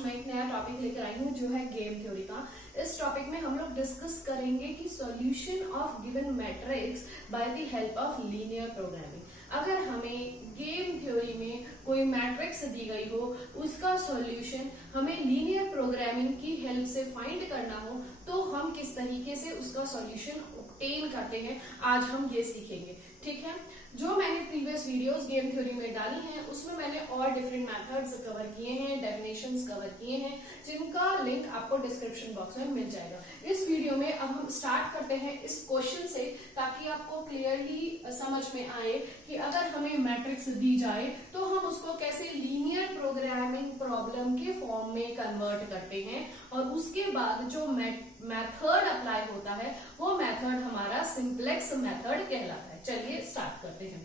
मैं एक नया टॉपिक लेकर आई हूँ जो है गेम थ्योरी का। इस टॉपिक में हम लोग डिस्कस करेंगे कि solution of given matrix by the help of linear programming. अगर हमें गेम थ्योरी में कोई मैट्रिक्स दी गई हो, उसका सॉल्यूशन हमें लीनियर प्रोग्रामिंग की हेल्प से फाइंड करना हो, तो हम किस तरीके से उसका सॉल्यूशन ऑब्टेन करते हैं, आज हम ये सीखेंगे। ठीक है, जो मैंने प्रीवियस वीडियोस गेम थ्योरी में डाली हैं उसमें मैंने और डिफरेंट मेथड्स कवर किए हैं, डेफिनेशंस कवर किए हैं, जिनका लिंक आपको डिस्क्रिप्शन बॉक्स में मिल जाएगा। इस वीडियो में अब हम स्टार्ट करते हैं इस क्वेश्चन से, ताकि आपको क्लियरली समझ में आए कि अगर हमें मैट्रिक्स दी जाए तो हम उसको कैसे लीनियर प्रोग्रामिंग प्रॉब्लम के फॉर्म में कन्वर्ट करते हैं, और उसके बाद जो मेथड अप्लाई होता है वो मेथड हमारा सिंप्लेक्स मेथड कहलाता है। चलिए स्टार्ट करते हैं।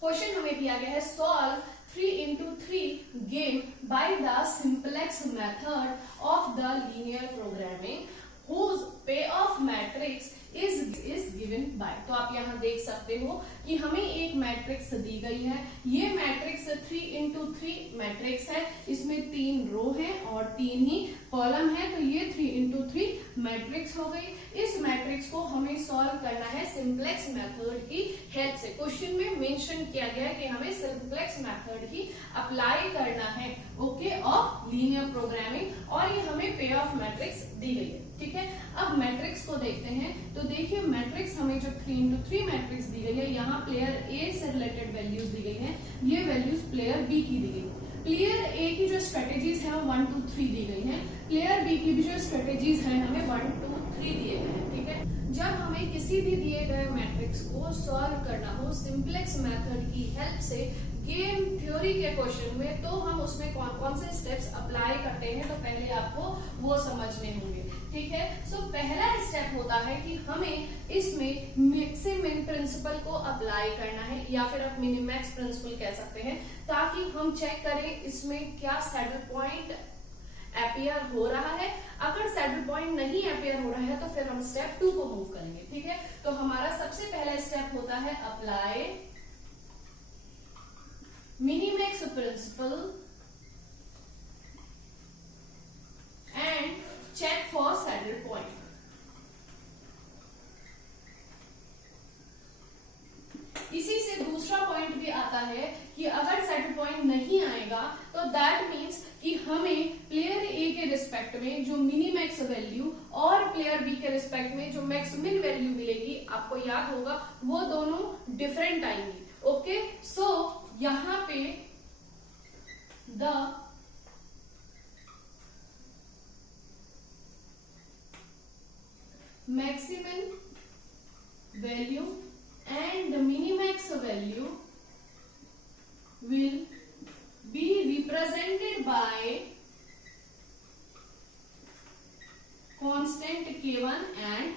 क्वेश्चन हमें दिया गया है, solve 3x3 game by the simplex method of the linear programming whose payoff matrix is given by। तो आप यहाँ देख सकते हो कि हमें एक मैट्रिक्स दी गई है। ये मैट्रिक्स 3x3 मैट्रिक्स है, इसमें 3 रो है और 3 ही कॉलम है, तो ये 3x3 मैट्रिक्स हो गई। इस मैट्रिक्स को हमें सॉल्व करना है सिंप्लेक्स मेथड की हेल्प से। क्वेश्चन में मेंशन किया गया है कि हमें सिंप्लेक्स मेथड ही अप्लाई करना है, ओके, ऑफ लीनियर प्रोग्रामिंग, और ये हमें पे ऑफ मैट्रिक्स दी गई है। ठीक है, अब मैट्रिक्स को देखते हैं। तो देखिए मैट्रिक्स हमें जो 3x3 मैट्रिक्स दी गई है, यहाँ प्लेयर ए से रिलेटेड वैल्यूज दी गई है, ये वैल्यूज प्लेयर बी की दी गई है। प्लेयर ए की जो स्ट्रेटेजीज है वो 1 2 3 दी गई है, प्लेयर बी की भी जो स्ट्रेटेजीज है हमें 1 2 3 दिए गए हैं। ठीक है, जब हमें किसी भी दिए गए मैट्रिक्स को सॉल्व करना हो सिंप्लेक्स मेथड की हेल्प से गेम थ्योरी के क्वेश्चन में, तो हम उसमें कौन कौन से स्टेप्स अप्लाई करते हैं, तो पहले आपको वो समझने होंगे। ठीक है, सो पहला स्टेप होता है कि हमें इसमें मैक्सिमम प्रिंसिपल को अप्लाई करना है, या फिर आप मिनिमैक्स प्रिंसिपल कह सकते हैं, ताकि हम चेक करें इसमें क्या सैडल पॉइंट अपियर हो रहा है। अगर सैडल पॉइंट नहीं अपियर हो रहा है तो फिर हम स्टेप 2 को मूव करेंगे। ठीक है, तो हमारा सबसे पहला स्टेप होता है apply minimax principle and check for saddle point. इसी से दूसरा पॉइंट भी आता है कि अगर सैडल पॉइंट नहीं आएगा तो दैट मीन्स कि हमें प्लेयर ए के रिस्पेक्ट में जो मिनिमैक्स वैल्यू और प्लेयर बी के रिस्पेक्ट में जो मैक्सिमम वैल्यू मिलेगी, आपको याद होगा, वो दोनों डिफरेंट आएंगी। ओके, सो यहां पे the maximum value and the minimax value will be represented by constant k1 and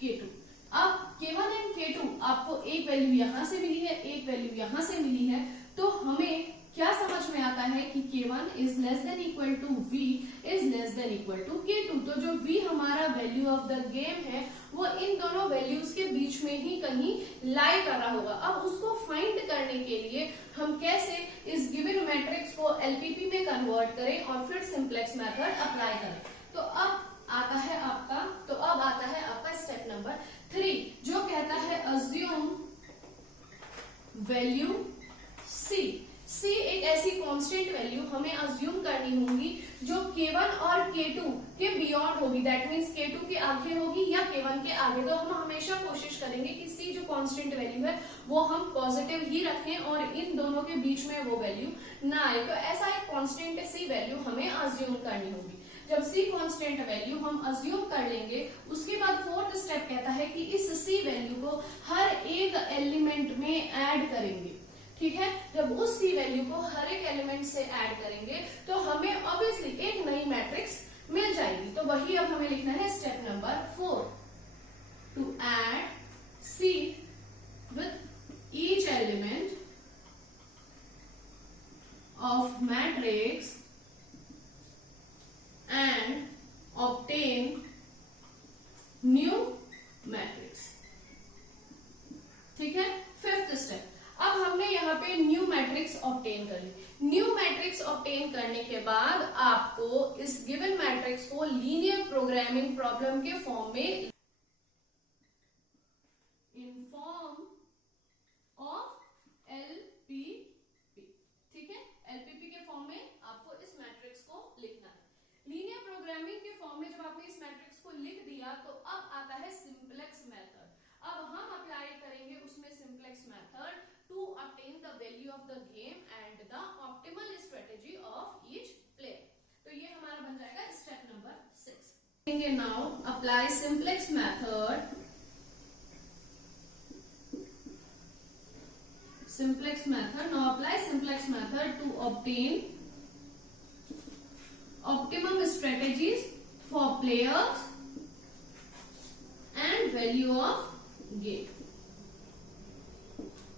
k2। अब k1 and k2 आपको एक वैल्यू यहां से मिली है, एक वैल्यू यहां से मिली है, तो हमें क्या समझ में आता है कि k1 is less than equal to v is less than equal to k2। तो जो v हमारा वैल्यू ऑफ द गेम है वो इन दोनों वैल्यूज के बीच में ही कहीं लाई कर रहा होगा। अब उसको फाइंड करने के लिए हम कैसे इस गिवन मैट्रिक्स को एलपीपी में कन्वर्ट करें और फिर सिंप्लेक्स मेथड अप्लाई करें। तो अब आता है आपका स्टेप नंबर 3, जो कहता है अज्यूम वैल्यू c एक ऐसी कांस्टेंट वैल्यू हमें अज्यूम करनी होगी जो k1 और k2 के बियॉन्ड होगी, दैट मींस k2 के आगे होगी या k1 के आगे। तो हम हमेशा कोशिश करेंगे कि c जो कांस्टेंट वैल्यू है वो हम पॉजिटिव ही रखें और इन दोनों के बीच में वो वैल्यू ना आए। तो ऐसा एक कांस्टेंट c वैल्यू हमें अज्यूम करनी होगी। जब c कांस्टेंट वैल्यू हम अज्यूम कर लेंगे, उसके बाद फोर्थ स्टेप कहता है कि इस c वैल्यू को हर एक एलिमेंट में ऐड करेंगे। ठीक है, जब उस सी वैल्यू को हर एक एलिमेंट से ऐड करेंगे तो हमें ऑब्वियसली एक नई मैट्रिक्स मिल जाएगी। तो वही अब हमें लिखना है step number 4, to add C with each element of matrix and obtain new matrix. ठीक है, फिफ्थ स्टेप। अब अब हमने यहाँ पे न्यू मैट्रिक्स ऑब्टेन कर ली। न्यू मैट्रिक्स ऑब्टेन करने के बाद आपको इस गिवन मैट्रिक्स को लीनियर प्रोग्रामिंग प्रॉब्लम के फॉर्म में, इन फॉर्म ऑफ एलपीपी, ठीक है, एलपीपी के फॉर्म में आपको इस मैट्रिक्स को लिखना है। लीनियर प्रोग्रामिंग के फॉर्म में जब आपने इस मैट्रिक्स को लिख दिया तो अब आता है सिंपलेक्स मेथड। अब हम अप्लाई करेंगे उसमें simplex method to obtain the value of the game and the optimal strategy of each player. तो ये हमारा बन जाएगा step number 6। Now apply simplex method, now apply simplex method to obtain optimum strategies for players and value of game।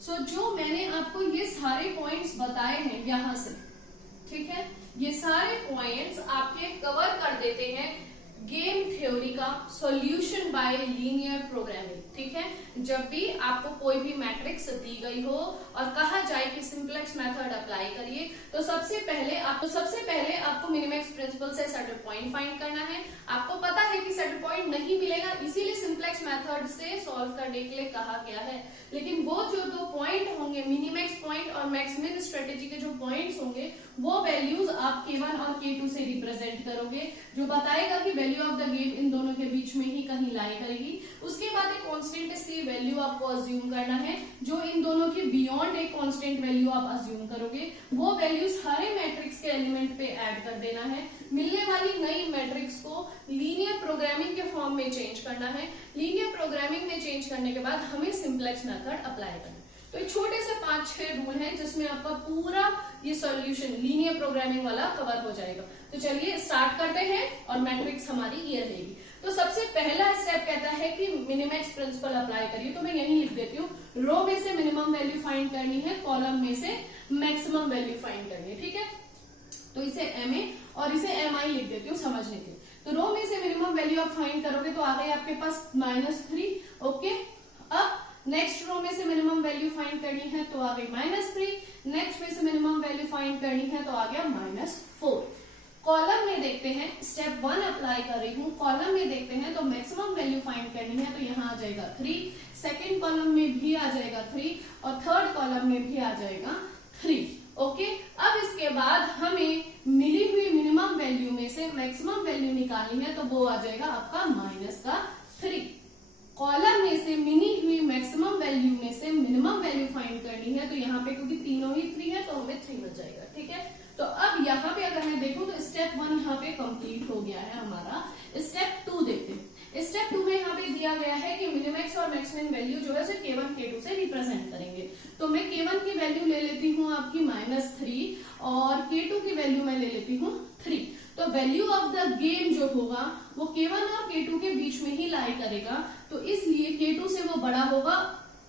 So जो मैंने आपको ये सारे पॉइंट्स बताए हैं यहां से, ठीक है, ये सारे पॉइंट्स आपके कवर कर देते हैं गेम थ्योरी का सॉल्यूशन बाय लीनियर प्रोग्रामिंग। ठीक है, जब भी आपको कोई भी मैट्रिक्स दी गई हो और कहा जाए कि सिंपलेक्स मेथड अप्लाई करिए, तो सबसे पहले आपको मिनिमैक्स प्रिंसिपल से सेटल पॉइंट फाइंड करना है। आपको पता है कि सेटल पॉइंट नहीं मिलेगा, इसीलिए सिंपलेक्स मेथड से सॉल्व करने के लिए कहा गया है। लेकिन वो जो दो पॉइंट होंगे, मिनिमैक्स पॉइंट और मैक्समिन स्ट्रेटेजी के जो पॉइंट्स होंगे, वो वैल्यूज आप K1 और K2 से रिप्रेजेंट करोगे, जो बताएगा कि value of the game in दोनों के बीच में ही कहीं लाई करेगी। उसके बाद एक कांस्टेंट सी वैल्यू आपको अज्यूम करना है, जो इन दोनों के बियॉन्ड एक कांस्टेंट वैल्यू आप अज्यूम करोगे। वो वैल्यू सारे मैट्रिक्स के एलिमेंट पे ऐड कर देना है। मिलने वाली नई मैट्रिक्स को लीनियर प्रोग्रामिंग के फॉर्म में चेंज करना है। लीनियर प्रोग्रामिंग में चेंज करने के बाद हमें सिंपलेक्स मेथड अप्लाई करना है। तो ये छोटे से 5-6 रूल हैं जिसमें आपका पूरा ये सॉल्यूशन लीनियर प्रोग्रामिंग वाला कवर हो जाएगा। तो चलिए स्टार्ट करते हैं और मैट्रिक्स हमारी ये रहेगी। तो सबसे पहला स्टेप कहता है कि मिनिमैक्स प्रिंसिपल अप्लाई करिए। तो मैं यही लिख देती हूँ, रो में से मिनिमम वैल्यू फाइंड करनी है, कॉलम में से मैक्सिमम वैल्यू फाइंड करनी है। ठीक है, तो इसे MA और इसे MI लिख देती हूँ समझने के लिए। तो रो में से मिनिमम वैल्यू आप फाइंड करोगे तो आ गई आपके पास -3। ओके, अब नेक्स्ट रो में से मिनिमम वैल्यू फाइंड करनी है तो आ गई -3। नेक्स्ट में से मिनिमम वैल्यू फाइंड करनी है तो आ गया -4। कॉलम में देखते हैं, स्टेप 1 अप्लाई कर रही हूँ। कॉलम में देखते हैं तो मैक्सिमम वैल्यू फाइंड करनी है तो यहाँ आ जाएगा 3, सेकेंड कॉलम में भी आ जाएगा 3 और थर्ड कॉलम में भी आ जाएगा 3। ओके, अब इसके बाद हमें मिली हुई मिनिमम वैल्यू में से मैक्सिमम वैल्यू निकालनी है तो वो आ जाएगा आपका -3। कॉलम में से मिली हुई मैक्सिमम वैल्यू में से मिनिमम वैल्यू फाइंड करनी है तो यहाँ पे क्योंकि तीनों ही 3 है तो हमें 3 मिल जाएगा। ठीक है, तो अब यहाँ पे अगर मैं देखूं तो स्टेप 1 यहाँ पे कंप्लीट हो गया है हमारा। स्टेप 2 देखते हैं। स्टेप 2 में यहाँ पे दिया गया है कि मिनिमैक्स और मैक्सिमम वैल्यू जो है उसे K1 K2 से रिप्रेजेंट करेंगे। तो मैं K1 की वैल्यू ले लेती हूँ आपकी -3 और K2 की वैल्यू मैं ले लेती हूँ 3। तो वैल्यू ऑफ द गेम जो होगा वो K1 और K2 के बीच में ही लाई करेगा, तो इसलिए K2 से वो बड़ा होगा,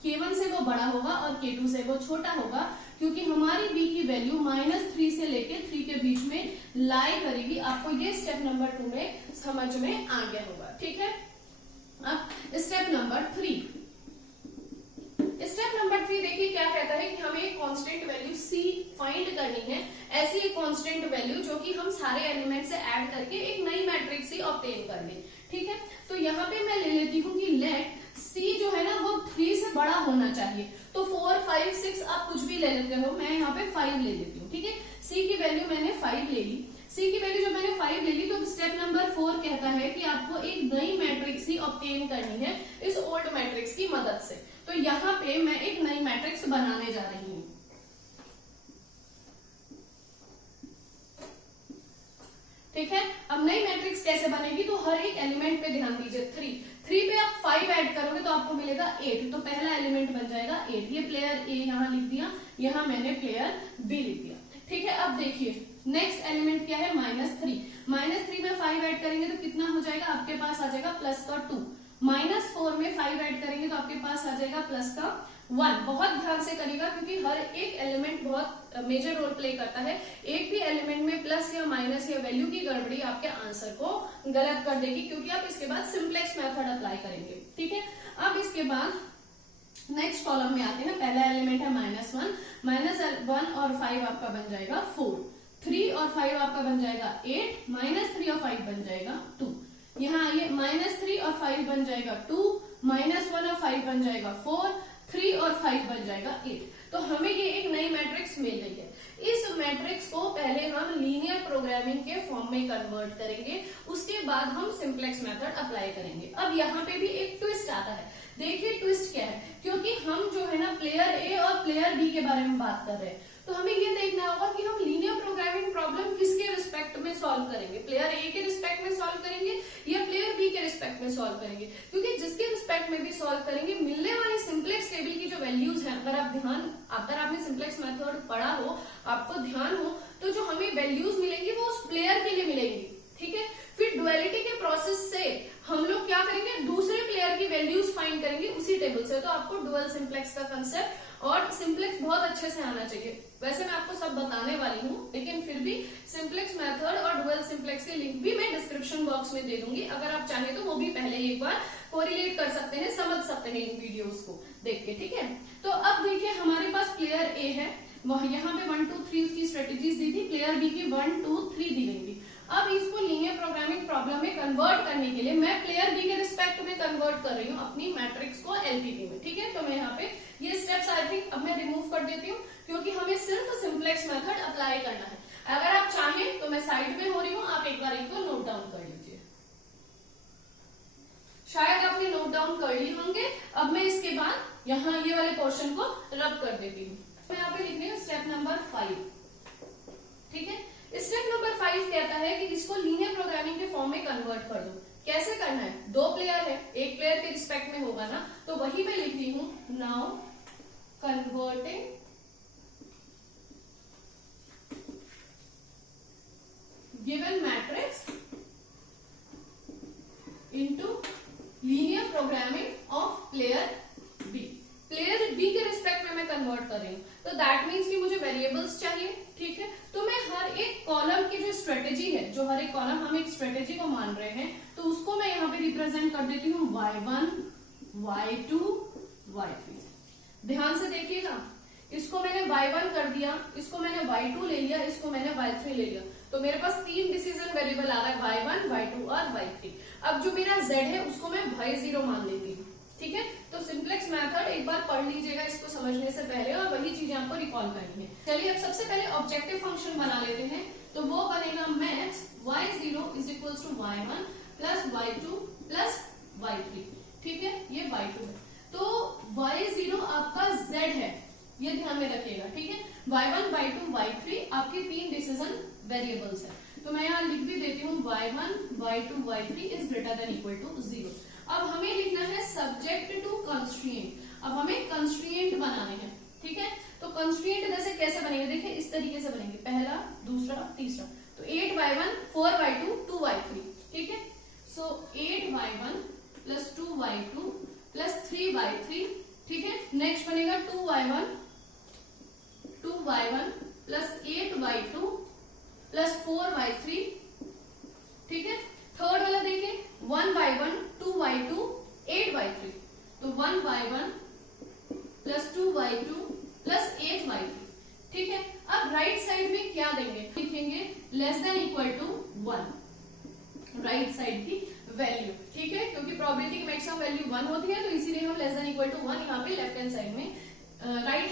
K1 से वो बड़ा होगा और K2 से वो छोटा होगा, क्योंकि हमारी B की वैल्यू -3 से लेके 3 के बीच में लाई करेगी। आपको ये स्टेप नंबर 2 में समझ में आ गया होगा। ठीक है, अब स्टेप नंबर 3। स्टेप नंबर 3 देखिए क्या कहता है कि हमें एक कांस्टेंट वैल्यू C फाइंड करनी है। ऐसी एक कांस्टेंट वैल्यू जो कि हम सारे एलिमेंट से ऐड करके एक नई मैट्रिक्स ही ऑब्टेन कर लें। ठीक है, तो यहाँ पे मैं ले लेती हूँ कि लेट C जो है ना वो 3 से बड़ा होना चाहिए। तो 4, 5, 6 आप कुछ भी ले लेते हो, मैं यहाँ पे 5 ले लेती हूँ। ठीक है, C की वैल्यू मैंने 5 ले ली। C की वैल्यू जब मैंने 5 ले ली तो स्टेप नंबर 4 कहता है कि आपको एक नई मैट्रिक्स ही ऑब्टेन करनी है इस ओल्ड मैट्रिक्स की मदद से। तो यहाँ पे मैं एक नई मैट्रिक्स बनाने जा रही हूँ। ठीक है, अब नई मैट्रिक्स कैसे बनेगी, तो हर एक एलिमेंट पे ध्यान दीजिए। 3 पे आप 5 ऐड करोगे तो आपको मिलेगा 8। तो पहला एलिमेंट बन जाएगा 8। ये प्लेयर A यहाँ लिख दिया, यहाँ मैंने प्लेयर B लिख दिया। ठीक है, अब देखिए नेक्स्ट एलिमेंट क्या है, -3। -3 में 5 ऐड करेंगे तो कितना हो जाएगा, आपके पास आ जाएगा +2। -4 में 5 ऐड करेंगे तो आपके पास आ जाएगा +1। बहुत ध्यान से करिएगा क्योंकि हर एक एलिमेंट बहुत मेजर रोल प्ले करता है। एक भी एलिमेंट में प्लस या माइनस या वैल्यू की गड़बड़ी आपके आंसर को गलत कर देगी, क्योंकि आप इसके बाद सिंपलेक्स मेथड अप्लाई करेंगे। ठीक है, अब इसके बाद नेक्स्ट कॉलम में आते हैं, पहला एलिमेंट है -1, -1 और 5 आपका बन जाएगा 4, 3 और 5 आपका बन जाएगा 8, -3 और 5 बन जाएगा 2। यहाँ आइए, -3 और 5 बन जाएगा 2, -1 और 5 बन जाएगा 4, 3 और 5 बन जाएगा 8। तो हमें ये एक नई मैट्रिक्स मिल गई है। इस मैट्रिक्स को पहले हम लीनियर प्रोग्रामिंग के फॉर्म में कन्वर्ट करेंगे, उसके बाद हम सिंप्लेक्स मेथड अप्लाई करेंगे। अब यहाँ पे भी एक ट्विस्ट आता है। देखिए ट्विस्ट क्या है, क्योंकि हम जो है ना प्लेयर ए और प्लेयर बी के बारे में बात कर रहे हैं, तो हमें ये देखना होगा कि हम लीनियर प्रोग्रामिंग प्रॉब्लम किसके रिस्पेक्ट में सॉल्व करेंगे, प्लेयर ए के रिस्पेक्ट में सॉल्व करेंगे या प्लेयर बी के रिस्पेक्ट में सॉल्व करेंगे। क्योंकि जिसके रिस्पेक्ट में भी सॉल्व करेंगे, मिलने वाली सिंप्लेक्स टेबल की जो वैल्यूज है, अगर आपने सिंप्लेक्स मेथड पढ़ा हो, आपको ध्यान हो, तो जो हमें वैल्यूज मिलेंगी वो उस प्लेयर के लिए मिलेंगी, ठीक है। फिर डुअलिटी के प्रोसेस से हम लोग क्या करेंगे, दूसरे प्लेयर की वैल्यूज फाइंड करेंगे उसी टेबल से। तो आपको डुअल सिंप्लेक्स का कंसेप्ट और सिंप्लेक्स बहुत अच्छे से आना चाहिए। वैसे मैं आपको सब बताने वाली हूँ, लेकिन फिर भी सिंप्लेक्स मेथड और डुअल सिंप्लेक्स के लिंक भी मैं डिस्क्रिप्शन बॉक्स में दे दूंगी। अगर आप चाहें तो वो भी पहले एक बार कोरिलेट कर सकते हैं, समझ सकते हैं इन वीडियोस को देख के, ठीक है। तो अब देखिए हमारे पास प्लेयर ए है, वह यहाँ पे 1 2 3 उसकी स्ट्रेटेजीज दी थी, प्लेयर बी की 1 2 3 दी गई थी। अब इसको लीनियर प्रोग्रामिंग प्रॉब्लम में कन्वर्ट करने के लिए मैं प्लेयर बी के रिस्पेक्ट में कन्वर्ट कर रही हूँ अपनी मैट्रिक्स को एलपीपी में, ठीक है। तो मैं यहाँ पे ये स्टेप्स आई थिंक अब मैं रिमूव कर देती हूँ, क्योंकि हमें सिर्फ सिंप्लेक्स मेथड अप्लाई करना है। अगर आप चाहें तो मैं साइड में हो रही हूँ, आप एक बार इनको नोट डाउन कर लीजिए। शायद आपने नोट डाउन कर ली होंगे। अब मैं इसके बाद यहाँ ये वाले पोर्शन को रब कर देती हूँ। मैं यहाँ पे लिख रही हूँ स्टेप नंबर 5, ठीक है। स्टेप नंबर 5 कहता है कि इसको लीनियर प्रोग्रामिंग के फॉर्म में कन्वर्ट कर दो। कैसे करना है, दो प्लेयर है, एक प्लेयर के रिस्पेक्ट में होगा ना, तो वही मैं लिख रही हूं, now converting given matrix into linear programming of player B. Player B के रिस्पेक्ट में मैं कन्वर्ट कर रही हूँ, तो दैट मीन्स कि मुझे वेरिएबल्स चाहिए, ठीक है। तो मैं हर एक कॉलम की जो स्ट्रेटेजी है, जो हर एक कॉलम हम एक स्ट्रेटेजी को मान रहे हैं, तो उसको मैं यहाँ पे रिप्रेजेंट कर देती हूँ y1 y2 y3। ध्यान से देखिएगा, इसको मैंने y1 कर दिया, इसको मैंने y2 ले लिया, इसको मैंने y3 ले लिया, तो मेरे पास 3 डिसीजन वेरिएबल आ रहा है, y1 y2 और y3। अब जो मेरा z है उसको मैं y0 मान लेती हूँ, ठीक है। तो सिंप्लेक्स मेथड एक बार पढ़ लीजिएगा इसको समझने से पहले, और वही चीजें आपको रिकॉल करनी है। चलिए अब सबसे पहले ऑब्जेक्टिव फंक्शन बना लेते हैं, तो वो बनेगा max y0 is equal to y1 plus y2 plus y3, ठीक है। ये y2 है, तो y0 आपका z है, ये ध्यान में रखिएगा, ठीक है। y1 y2 y3 आपके 3 डिसीजन वेरिएबल्स है, तो मैं यहाँ लिख भी देती हूँ y1 y2 y3 is greater than equal to 0। अब हमें लिखना है सब्जेक्ट टू कंस्ट्रेंट। अब हमें कंस्ट्रेंट बनाने हैं, ठीक है। तो कंस्ट्रेंट जैसे कैसे बनेंगे, देखिए इस तरीके से बनेंगे, पहला दूसरा तीसरा। तो 8y1 4y2 2y3, ठीक है। सो 8y1 plus 2y2 plus 3y3, ठीक है। नेक्स्ट बनेगा 2y1 plus 8y2 plus 4y3, ठीक है। थर्ड वाला देखिए 1y1 2y2 8y3, तो 1y1 plus 2y2 plus 8y3, ठीक है। अब राइट साइड में क्या देंगे, लिखेंगे less than equal to 1, right side की वैल्यू, ठीक है। क्योंकि प्रोबेबिलिटी की मैक्सिमम वैल्यू 1 होती है, तो इसीलिए हम लेस देन इक्वल टू 1 यहाँ पे लेफ्ट हैंड साइड में राइट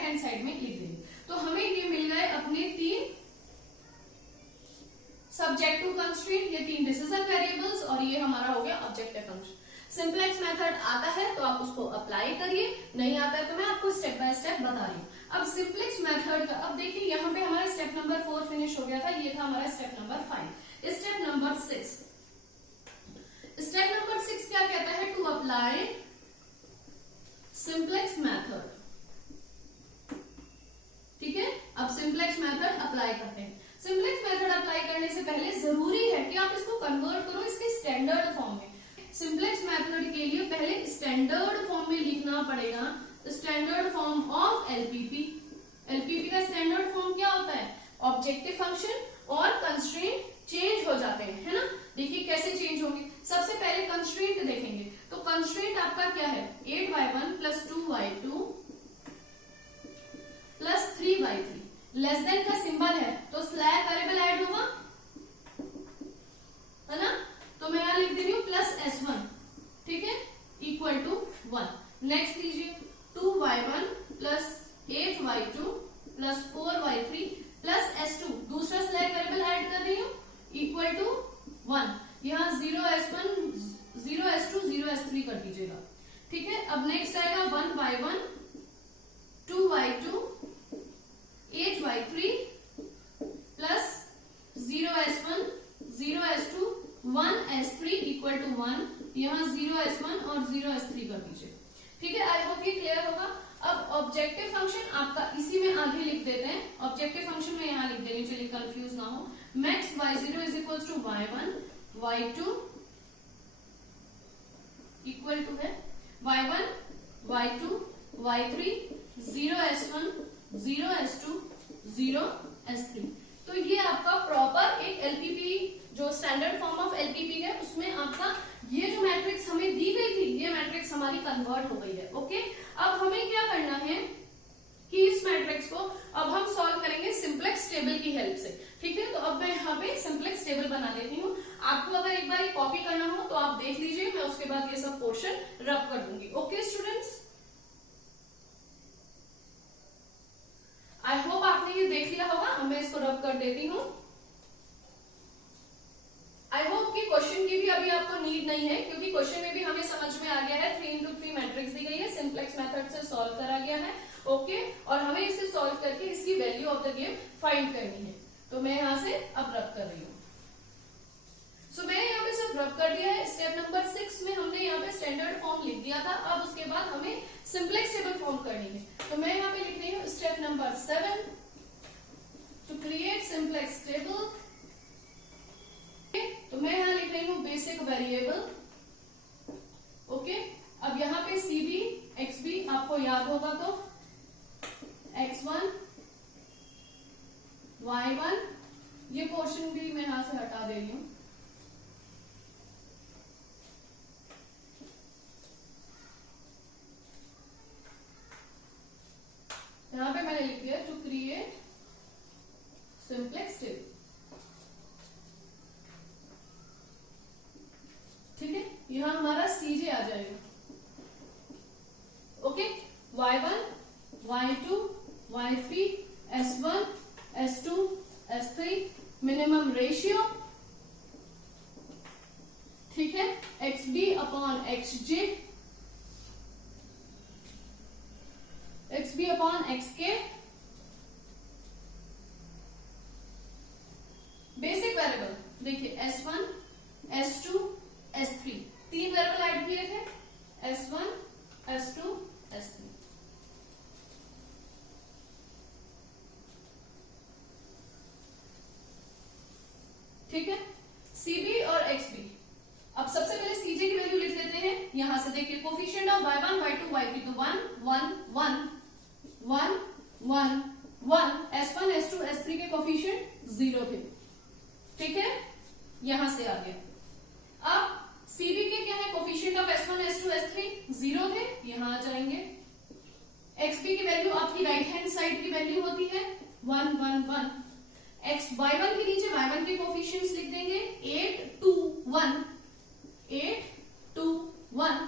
हैंड साइड में लिख देंगे। तो हमें ये मिल गए अपने 3 सब्जेक्ट टू कंस्ट्रेंट, ये 3 डिसीजन वेरिएबल्स, और ये हमारा हो गया ऑब्जेक्टिव फंक्शन। सिंप्लेक्स मेथड आता है तो आप उसको अप्लाई करिए, नहीं आता है तो मैं आपको स्टेप बाय स्टेप बता रही हूँ। अब सिंप्लेक्स मेथड का, अब देखिए यहाँ पे हमारा स्टेप नंबर 4 फिनिश हो गया था, ये था हमारा step number 5। Step number 6, step number 6 क्या कहता है, टू अप्लाई सिंप्लेक्स मेथड, ठीक है। अब सिंप्लेक्स मेथड अप्लाई करते हैं। सिंप्लेक्स मेथड अप्लाई करने से पहले जरूरी है कि आप इसको कन्वर्ट करो इसके स्टैंडर्ड फॉर्म में। सिंप्लेक्स मेथड के लिए पहले स्टैंडर्ड फॉर्म में लिखना पड़ेगा, standard form of LPP. LPP का स्टैंडर्ड फॉर्म क्या होता है, ऑब्जेक्टिव फंक्शन और कंस्ट्रेंट चेंज हो जाते हैं, है ना। देखिए कैसे चेंज होंगे, सबसे पहले कंस्ट्रेंट देखेंगे, तो कंस्ट्रेंट आपका क्या है, 8y1 plus 2y2 plus 3y3, less than का सिंबल है तो स्लैश वेरिएबल ऐड होगा, है ना। तो मैं यहां लिख दे रही हूं प्लस s1, ठीक है, इक्वल टू 1। नेक्स्ट लीजिए 2y1 plus 8y2 plus 4y3 plus s2, दूसरा स्लैश वेरिएबल ऐड कर रही हूं, इक्वल टू 1। यहां 0s1 0s2 0s3 कर दीजिएगा, ठीक है। अब नेक्स्ट आएगा 1y1 2y2 8y3 plus 0s1 0s2 1s3 equal to 1, यहाँ 0s1 और 0s3 कर दीजिए, ठीक है। आई होप ये क्लियर होगा। अब ऑब्जेक्टिव फंक्शन आपका इसी में आगे लिख देते हैं, ऑब्जेक्टिव फंक्शन में यहाँ लिख दे रही हूँ, चलिए कंफ्यूज ना हो। Max y0 is equal to y1 y2 equal to है y1 y2 y3 0s1 0s2 0s3। तो ये आपका प्रॉपर एक एलपीपी जो स्टैंडर्ड फॉर्म ऑफ एलपीपी है उसमें आपका ये जो मैट्रिक्स हमें दी गई थी ये मैट्रिक्स हमारी कन्वर्ट हो गई है। ओके, अब हमें क्या करना है कि इस मैट्रिक्स को अब हम सॉल्व करेंगे सिंप्लेक्स टेबल की हेल्प से, ठीक है। तो अब मैं यहाँ पे सिंप्लेक्स टेबल बना देती हूँ। आपको अगर एक बार कॉपी करना हो तो आप देख लीजिए, मैं उसके बाद ये सब पोर्शन रब कर दूंगी। ओके स्टूडेंट्स, आई होप आपने ये देख लिया होगा। अब मैं इसको रब कर देती हूँ। आई होप कि क्वेश्चन की भी अभी आपको नीड नहीं है, क्योंकि क्वेश्चन में भी हमें समझ में आ गया है 3x3 मैट्रिक्स दी गई है, सिंप्लेक्स मेथड से सॉल्व करा गया है। ओके, और हमें इसे सॉल्व करके इसकी value of the game find करनी है। तो मैं यहां से अब रब कर रही हूँ। सो मैंने यहाँ पे सिर्फ रब कर दिया है। स्टेप नंबर 6 में हमने यहाँ पे स्टैंडर्ड फॉर्म लिख दिया था, अब उसके बाद हमें सिंप्लेक्स टेबल फॉर्म करनी है। तो मैं यहाँ पे लिख रही हूँ step number 7 to create simplex table. तो मैं यहाँ लिख रही हूँ बेसिक वेरिएबल। ओके, अब यहाँ पे CB XB आपको याद होगा तो X1 Y1, ये पोर्शन भी मैं यहां से हटा दे रही हूं। यहां पे मैंने लिख दिया टू क्रिएट सिंप्लेक्स टेबल, ठीक है। यहां हमारा CJ आ जाएगा। Okay, Y1 Y2 Y3 S1 S2 S3 minimum ratio, ठीक है, XB upon XJ XB upon XK। Basic variable देखिए S1 S2 S3, 3 variable add किए थे, S1 S2 S3। ठीक है, CB और XB। अब सबसे पहले CJ की वैल्यू लिख लेते हैं। यहां से देखिए coefficient of Y1 Y2 Y3 तो 1 1 1 1 1 1, S1 S2 S3 के कोफिशिएंट 0 थे, ठीक है, यहां से आ गया। अब CB के क्या है coefficient of S1 S2 S3 0 थे, यहां आ जाएंगे। XB की वैल्यू आपकी राइट हैंड साइड की वैल्यू होती है 1 1 1। Y1 के नीचे Y1 के कोफिशिएंट्स लिख देंगे 8 2 1 8 2 1,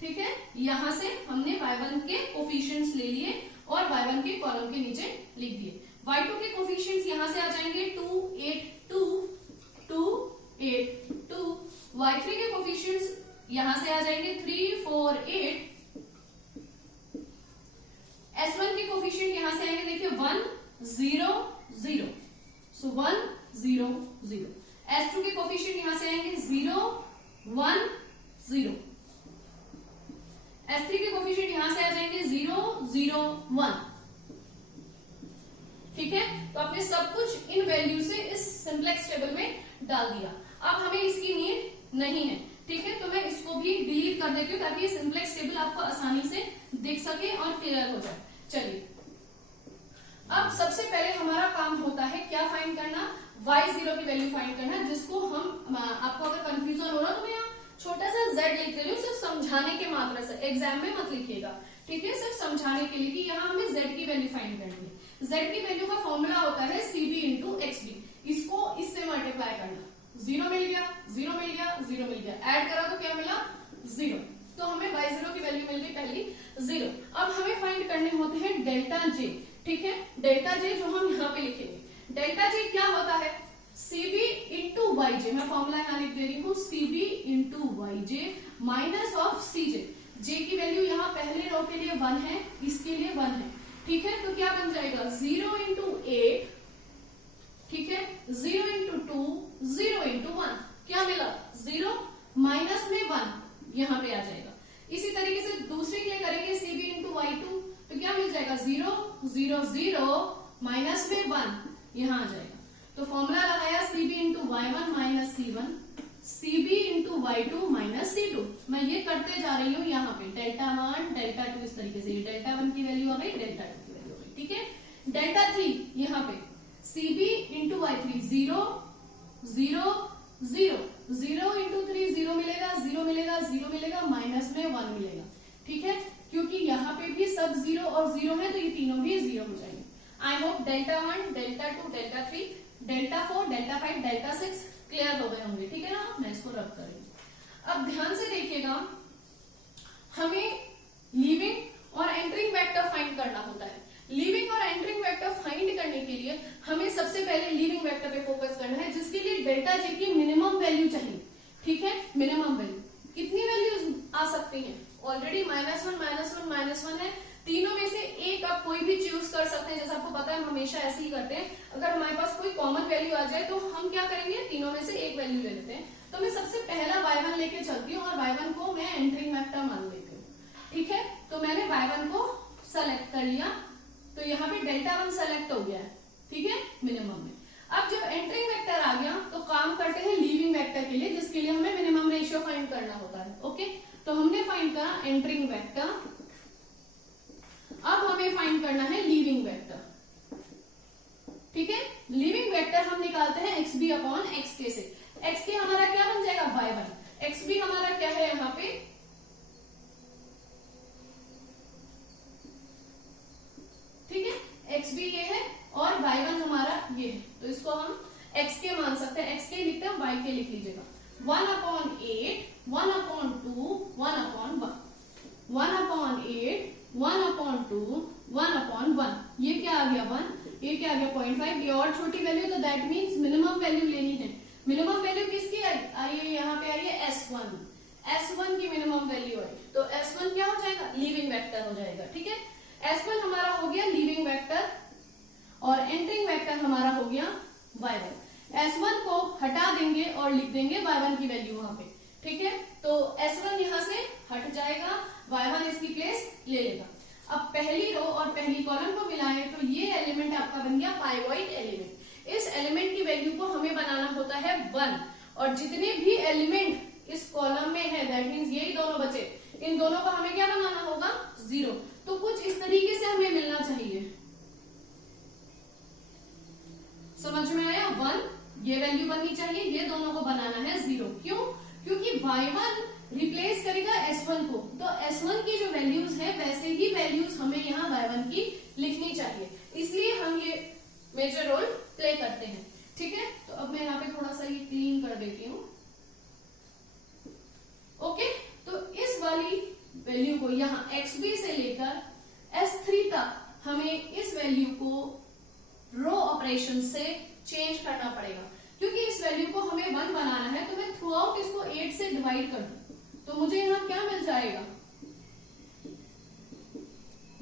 ठीक है। यहां से हमने Y1 के कोफिशिएंट्स ले लिए और Y1 के कॉलम के नीचे लिख दिए। Y2 के कोफिशिएंट्स यहां से आ जाएंगे 2 8 2 2 8 2। Y3 के कोफिशिएंट्स यहां से आ जाएंगे 3 4 8। S1 के कोफिशिएंट यहां से आएंगे देखिए 1 0 0, सो 1 0 0। S2 के कोफिशिएंट यहां से आएंगे 0 1 0। S3 के कोफिशिएंट यहां से आ जाएंगे 0 0 1, ठीक है। तो आपने सब कुछ इन वैल्यू से इस सिंप्लेक्स टेबल में डाल दिया। अब हमें इसकी नीड नहीं है, ठीक है, तो मैं इसको भी डिलीट कर देती हूँ ताकि ये सिंप्लेक्स टेबल आपको आसानी से दिख सके और क्लियर हो जाए। चलिए, अब सबसे पहले हमारा काम होता है क्या फाइंड करना, y0 की वैल्यू फाइंड करना, जिसको हम आपको अगर कंफ्यूजन हो रहा तो मैं यहाँ छोटा सा z लिख रही हूँ सिर्फ समझाने के मात्रा से, एग्जाम में मत लिखिएगा, ठीक है, सिर्फ समझाने के लिए कि यहाँ हमें z की वैल्यू फाइंड करनी है। z की वैल्यू का फॉर्मूला होता है cb इंटू xb, इसको इससे मल्टीप्लाई करना, 0 मिल गया, 0 मिल गया, 0 मिल गया, ऐड करा तो क्या मिला 0, तो हमें y0 की वैल्यू मिल गई पहली 0। अब हमें फाइंड करने होते हैं डेल्टा j, ठीक है, डेल्टा j जो हम यहाँ पे लिखेंगे, डेल्टा j क्या होता है cb इंटू yj, मैं फॉर्मूला यहाँ लिख दे रही हूँ cb into yj minus of cj, j की वैल्यू यहाँ पहले रो के लिए 1 है, इसके लिए 1 है, ठीक है, तो क्या बन जाएगा 0 इंटू 8, ठीक है, 0 इंटू 2, 0 इंटू 1, क्या मिला 0 माइनस में 1 यहाँ पे आ जाएगा। इसी तरीके से दूसरे के लिए करेंगे cb इंटू y2, तो क्या मिल जाएगा 0 0 0 माइनस में 1 यहाँ आ जाएगा। तो फॉर्मूला लगाया cb into y1 minus c1, cb into y2 minus c2, मैं ये करते जा रही हूँ यहाँ पे डेल्टा 1 डेल्टा 2, इस तरीके से ये डेल्टा 1 की वैल्यू आ गई, डेल्टा 2 की वैल्यू आ गई, ठीक है। डेल्टा 3 यहाँ पे cb इंटू y3 0 0 0 0 इंटू 3 0 मिलेगा, 0 मिलेगा, 0 मिलेगा, माइनस में 1 मिलेगा, ठीक है, क्योंकि यहाँ पे भी सब 0 और 0 है तो ये तीनों भी 0 हो जाएंगे। I hope delta 1 delta 2 delta 3 delta 4 delta 5 delta 6 clear हो गए होंगे, ठीक है ना। मैं इसको रब करूंगी। अब ध्यान से देखिएगा, हमें लीविंग और एंटरिंग वेक्टर फाइंड करना होता है। लीविंग और एंटरिंग वेक्टर फाइंड करने के लिए हमें सबसे पहले लीविंग वेक्टर पे फोकस करना है, जिसके लिए डेल्टा जे की मिनिमम वैल्यू चाहिए, ठीक है। मिनिमम वैल्यू कितनी वैल्यूज आ सकती हैं, ऑलरेडी -1 है, तीनों में से एक आप कोई भी चूज कर सकते हैं, जैसा आपको पता है हम हमेशा ऐसे ही करते हैं। अगर हमारे पास कोई कॉमन वैल्यू आ जाए तो हम क्या करेंगे, तीनों में से एक वैल्यू ले लेते हैं। तो मैं सबसे पहला y1 लेके चलती हूँ और y1 को मैं एंटरिंग वेक्टर मान लेती हूँ, ठीक है। तो मैंने y1 को सेलेक्ट कर लिया, तो यहाँ पे डेल्टा 1 सेलेक्ट हो गया है, ठीक है, मिनिमम में। अब जब एंटरिंग वेक्टर आ गया तो काम करते हैं लीविंग वेक्टर के लिए, जिसके लिए हमें मिनिमम रेशियो फाइंड करना होता है, ओके। तो हमने फाइंड करा एंटरिंग वेक्टर, अब हमें फाइंड करना है लीविंग वेक्टर, ठीक है। लीविंग वेक्टर हम निकालते हैं xb अपॉन xk से। xk हमारा क्या बन जाएगा y1, xb हमारा क्या है यहाँ पे, ठीक है, xb ये है और y1 हमारा ये है, तो इसको हम xk मान सकते हैं, xk लिखते हैं, yk लिख लीजिएगा। 1 upon 8 1 upon 2 1 upon 1 1 upon 8 1 upon 2 1 upon 1, ये क्या आ गया 1, ये क्या आ गया 0.5, ये और छोटी वैल्यू, तो दैट मीन्स मिनिमम वैल्यू लेनी है। मिनिमम वैल्यू किसकी आई है, यहाँ पे आई है S1 की मिनिमम वैल्यू आई, तो S1 क्या हो जाएगा, लीविंग वेक्टर हो जाएगा, ठीक है। S1 हमारा हो गया लीविंग वेक्टर और एंटरिंग वेक्टर हमारा हो गया y1। S1 को हटा देंगे और लिख देंगे y1 की वैल्यू वहां पे, ठीक है। तो S1 यहां से हट जाएगा, y1 इसकी प्लेस ले लेगा। अब पहली रो और पहली कॉलम को मिलाएं तो ये एलिमेंट आपका बन गया पाइवॉट एलिमेंट। इस एलिमेंट की वैल्यू को हमें बनाना होता है 1, और जितने भी एलिमेंट इस कॉलम में है दैट मीन्स यही दोनों बचे, इन दोनों को हमें क्या बनाना होगा 0। तो कुछ इस तरीके से हमें मिलना चाहिए, समझ में आया। 1 ये वैल्यू बननी चाहिए, ये दोनों को बनाना है 0, क्यों, क्योंकि y1 रिप्लेस करेगा S1 को, तो S1 की जो वैल्यूज है वैसे ही वैल्यूज हमें यहाँ y1 की लिखनी चाहिए, इसलिए हम ये मेजर रोल प्ले करते हैं, ठीक है। तो अब मैं यहाँ पे थोड़ा सा ये क्लीन कर देती हूँ, ओके। तो इस वाली वैल्यू को यहाँ xb से लेकर S3 तक हमें इस वैल्यू को रो ऑपरेशन से चेंज करना पड़ेगा, क्योंकि इस वैल्यू को हमें 1 बनाना है। तो मैं थ्रू आउट इसको 8 से डिवाइड कर दूं तो मुझे यहाँ क्या मिल जाएगा,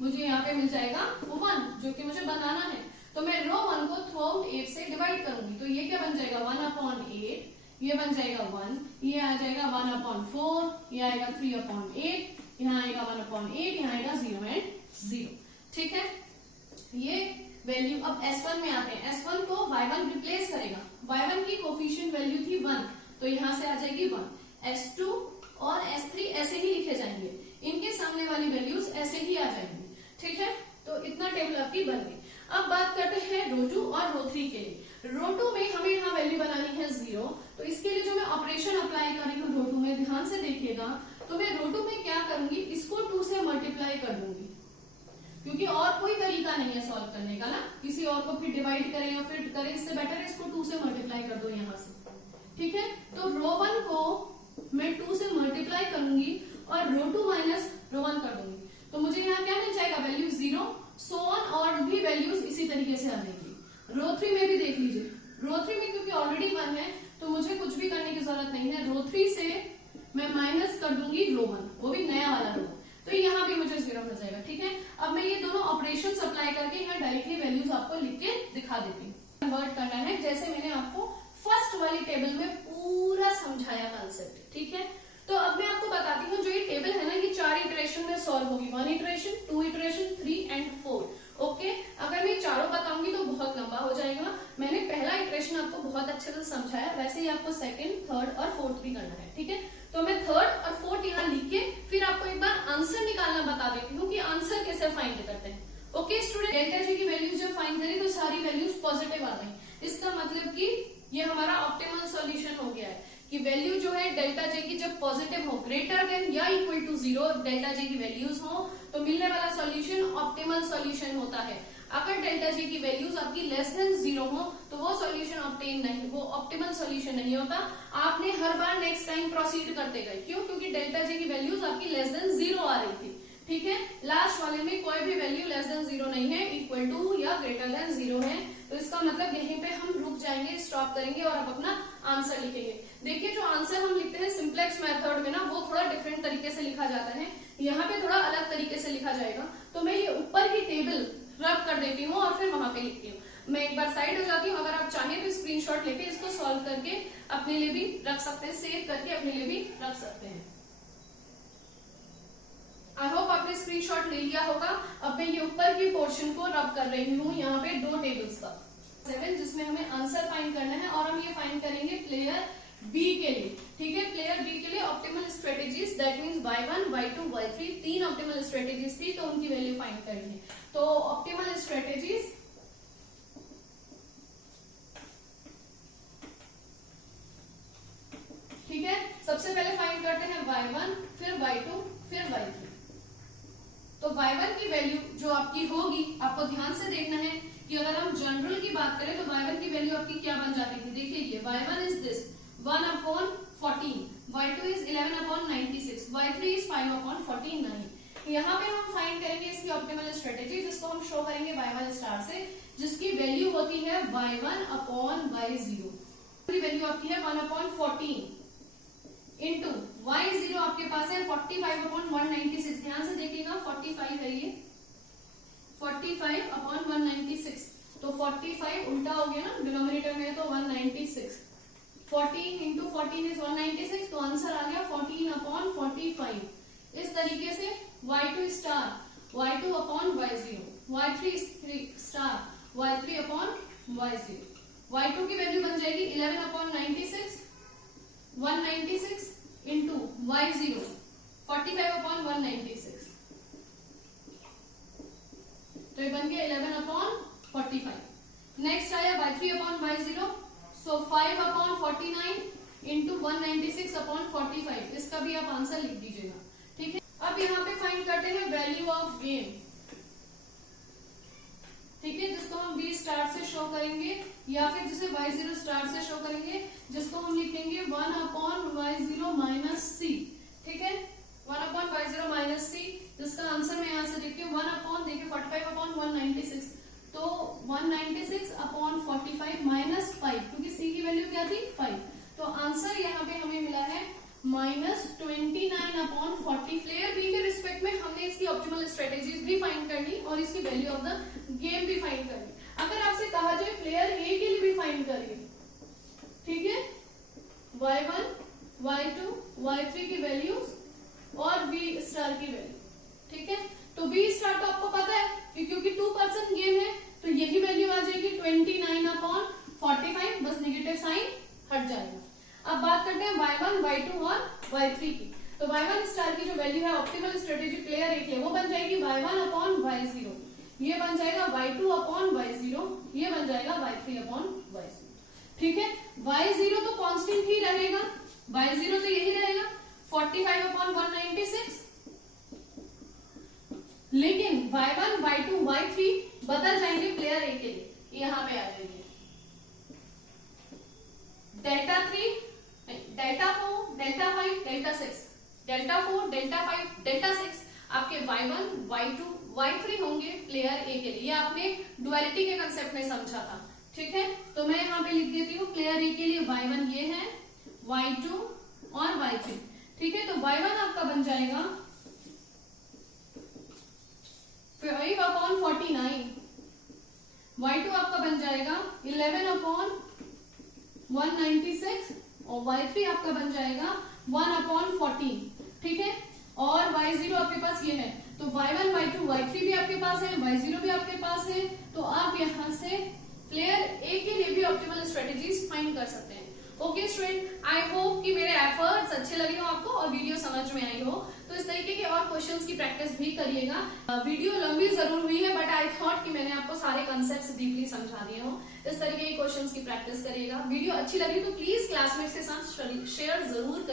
मुझे यहाँ पे मिल जाएगा 1 जो कि मुझे बनाना है। तो मैं रो 1 को थ्रू आउट 8 से डिवाइड करूंगी, तो ये क्या बन जाएगा 1 अपॉन 8, ये बन जाएगा 1, ये आ जाएगा 1 अपॉन 4, ये आएगा 3 अपॉन 8, यहाँ आएगा 1 अपॉन 8, यहाँ आएगा 0 एंड 0, ठीक है। ये वैल्यू अब S1 में आते हैं, S1 को y1 रिप्लेस करेगा, y1 की कोफिशिएंट वैल्यू थी 1, तो यहाँ से आ जाएगी 1। S2 और S3 ऐसे ही लिखे जाएंगे, इनके सामने वाली वैल्यूज ऐसे ही आ जाएंगी, ठीक है। तो इतना टेबल आपकी बन गई। अब बात करते हैं रो 2 और रो 3 के लिए। रो 2 में हमें यहाँ वैल्यू बनानी है 0, तो इसके लिए जो मैं ऑपरेशन अप्लाई कर रही हूँ रो 2 में ध्यान से देखिएगा, तो मैं रो 2 में क्या करूंगी, इसको 2 से मल्टीप्लाई कर दूंगी, क्योंकि और कोई तरीका नहीं है सॉल्व करने का ना, किसी और को फिर डिवाइड करें या फिर करें, इससे बेटर है इसको 2 से मल्टीप्लाई कर दो यहाँ से। ठीक है, तो रो 1 को मैं 2 से मल्टीप्लाई करूंगी और रो 2 माइनस रो 1 कर दूंगी, तो मुझे यहाँ क्या मिल जाएगा, वैल्यू 0, सो ऑन, और भी वैल्यूज इसी तरीके से आ जाएगी। रो 3 में भी देख लीजिए, रो 3 में क्योंकि ऑलरेडी 1 है तो मुझे कुछ भी करने की जरूरत नहीं है, रो 3 से मैं माइनस कर दूंगी रो 1, वो भी नया वाला रो, तो यहाँ भी मुझे 0 मिल जाएगा। ठीक है, अब मैं ये दोनों ऑपरेशन अप्लाई करके यहाँ डायरेक्टली वैल्यूज आपको लिख के दिखा देती हूँ। कन्वर्ट करना है जैसे मैंने आपको फर्स्ट वाली टेबल में पूरा समझाया कॉन्सेप्ट। ठीक है, तो अब मैं आपको बताती हूँ, जो ये टेबल है ना, ये 4 इटरेशन में सॉल्व होगी, 1 इटरेशन, 2 इटरेशन, 3 एंड 4। ओके, अगर मैं चारों बताऊंगी तो बहुत लंबा हो जाएगा। मैंने पहला इटरेशन आपको बहुत अच्छे से समझाया, वैसे ही आपको सेकंड, थर्ड और फोर्थ भी करना है। ठीक है, तो मैं थर्ड और फोर्थ यहाँ लिख के फिर आपको एक बार आंसर निकालना बता देती हूँ कि आंसर कैसे फाइंड करते हैं। ओके स्टूडेंट, डेल्टा जी की वैल्यूज जब फाइंड करी तो सारी वैल्यूज पॉजिटिव आ गई, इसका मतलब कि ये हमारा ऑप्टिमल सॉल्यूशन हो गया है कि वैल्यू जो है डेल्टा जे की जब पॉजिटिव हो, ग्रेटर देन या इक्वल टू 0 डेल्टा जे की वैल्यूज हो, तो मिलने वाला सॉल्यूशन ऑप्टिमल सॉल्यूशन होता है। अगर डेल्टा जे की वैल्यूज आपकी लेस देन 0 हो तो वो सॉल्यूशन ऑब्टेन नहीं, वो ऑप्टिमल सॉल्यूशन नहीं होता। आपने हर बार नेक्स्ट टाइम प्रोसीड करते गए, क्यों, क्योंकि डेल्टा जे की वैल्यूज आपकी लेस देन 0 आ रही थी। ठीक है, लास्ट वाले में कोई भी वैल्यू लेस देन 0 नहीं है, इक्वल टू या ग्रेटर देन 0 है, तो इसका मतलब यहीं पे हम रुक जाएंगे, स्टॉप करेंगे और अब अपना आंसर लिखेंगे। देखिए, जो आंसर हम लिखते हैं सिंप्लेक्स मेथड में ना, वो थोड़ा डिफरेंट तरीके से लिखा जाता है, यहाँ पे थोड़ा अलग तरीके से लिखा जाएगा। तो मैं ये ऊपर की टेबल रब कर देती हूँ और फिर वहां पे लिखती हूँ। मैं एक बार साइड हो जाती हूँ, अगर आप चाहें तो स्क्रीनशॉट लेके इसको सॉल्व करके अपने लिए भी रख सकते हैं, सेव करके अपने लिए भी रख सकते हैं। आई होप आपने स्क्रीनशॉट ले लिया होगा। अब मैं ये ऊपर की पोर्शन को रब कर रही हूँ यहाँ पे 2 टेबल्स का, 7, जिसमें हमें आंसर फाइंड करना है, और हम ये फाइंड करेंगे प्लेयर बी के लिए। ठीक है, प्लेयर बी के लिए optimal strategies, that means y1, y2, y3, 3 optimal strategies थी, तो उनकी वैल्यू फाइंड करेंगे। तो ऑप्टिमल स्ट्रेटेजीज, ठीक है, सबसे पहले फाइंड करते हैं y1, फिर y2, फिर y3। तो y1 की वैल्यू जो आपकी होगी, आपको ध्यान से देखना है कि अगर हम जनरल की बात करें तो y1 की वैल्यू आपकी क्या बन जाती थी। देखिए, ये y1 is this 1/14, y2 is 11/96, y3 is 5/49। यहाँ पे हम फाइंड करेंगे इसकी ऑप्टिमल स्ट्रेटेजी, जिसको हम शो करेंगे y1 स्टार से, जिसकी वैल्यू होती है y1/y0। वैल्यू आपकी है 1/14 इंटू y0 आपके पास है 45/196। ध्यान से देखिएगा, 45 है ये, 45/196, तो 45 उल्टा हो गया ना, डिनोमिनेटर में तो 196, 14 इंटू 14 इज 196, तो आंसर आ गया 14/45। इस तरीके से y2 star y2/y0, y3 star y3/y0, y2 की वैल्यू बन जाएगी 11/96, 196 इंटू y0 45/196, तो ये बन गया 11/45। नेक्स्ट आया y3/y0, सो 5/49 इंटू 196/45, इसका भी आप आंसर लिख दीजिएगा। ठीक है, अब यहाँ पे फाइंड करते हैं वैल्यू ऑफ गेम। ठीक है, जिसको हम v स्टार से शो करेंगे या फिर जिसे y0 स्टार से शो करेंगे, जिसको हम लिखेंगे 1/y0 माइनस c। ठीक है, 1/y0 माइनस c, जिसका आंसर मैं यहाँ से देखती हूँ 1 देखिए 45/196, तो 196/45 माइनस 5, क्योंकि c की वैल्यू क्या थी 5, तो आंसर यहाँ पे हमें मिला है -29/40। प्लेयर बी के रिस्पेक्ट में हमने इसकी ऑप्टिमल स्ट्रेटेजीज भी फाइंड करनी और इसकी वैल्यू ऑफ द गेम भी फाइंड करनी। अगर आपसे कहा जाए प्लेयर ए के लिए भी फाइंड करिए, ठीक है, y1, y2, y3 की वैल्यूज और v स्टार की वैल्यू। ठीक है, तो v स्टार तो आपको पता है कि क्योंकि 2% गेम है तो यही वैल्यू आ जाएगी 29/45, बस नेगेटिव साइन हट जाएगा। अब बात करते हैं y1, y2 और y3 की। तो y1 स्टार की जो वैल्यू है ऑप्टिमल स्ट्रेटेजी प्लेयर ए के, वो बन जाएगी y1/y0, ये बन जाएगा y2/y0, ये बन जाएगा y3/y0। ठीक है, y0 तो कांस्टेंट ही रहेगा, y0 तो यही रहेगा 45/196, लेकिन y1, y2, y3 बदल जाएंगे प्लेयर ए के लिए, यहां पे आ जाएंगे delta 3, delta 4, delta 5, delta 6, delta 4, delta 5, delta 6 आपके y1, y2, y3 होंगे प्लेयर ए के लिए। ये आपने डुअलिटी के कंसेप्ट में समझा था, ठीक है। तो मैं यहाँ पे लिख देती हूँ प्लेयर ए के लिए y1 ये है, y2 और y3, ठीक है। तो y1 आपका बन जाएगा 5/49, y2 आपका बन जाएगा 11/196 और y3 आपका बन जाएगा 1/14, ठीक है। और y0 आपके पास ये है, तो y1, y2, y3 भी आपके पास है, y0 भी आपके पास है, तो आप यहाँ से प्लेयर ए के लिए भी ऑप्टिमल स्ट्रेटेजीज फाइंड कर सकते हैं। ओके स्टूडेंट, आई होप कि मेरे एफर्ट्स अच्छे लगे हो आपको और वीडियो समझ में आई हो। तो इस तरीके के और क्वेश्चंस की प्रैक्टिस भी करिएगा। वीडियो लंबी जरूर हुई है, बट आई थॉट कि मैंने आपको सारे कंसेप्ट्स डीपली समझा दिए हो। इस तरीके के क्वेश्चंस की प्रैक्टिस करिएगा। वीडियो अच्छी लगी तो प्लीज क्लासमेट्स के साथ शेयर जरूर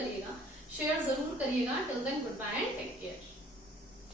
करिएगा। Till then goodbye and take care.